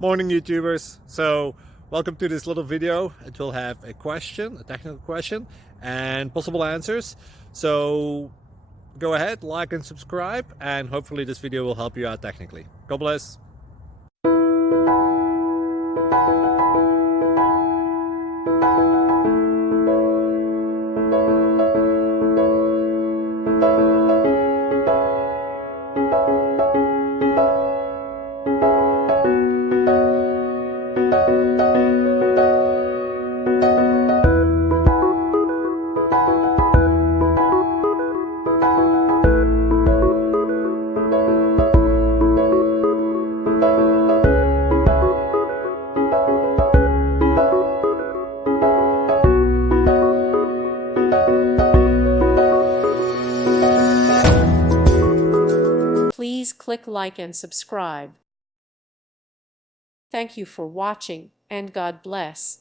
Morning YouTubers. So welcome to this little video. It will have a question, a technical question, and possible answers. So go ahead, like and subscribe, and hopefully this video will help you out technically. God bless. Please click like and subscribe. Thank you for watching, and God bless.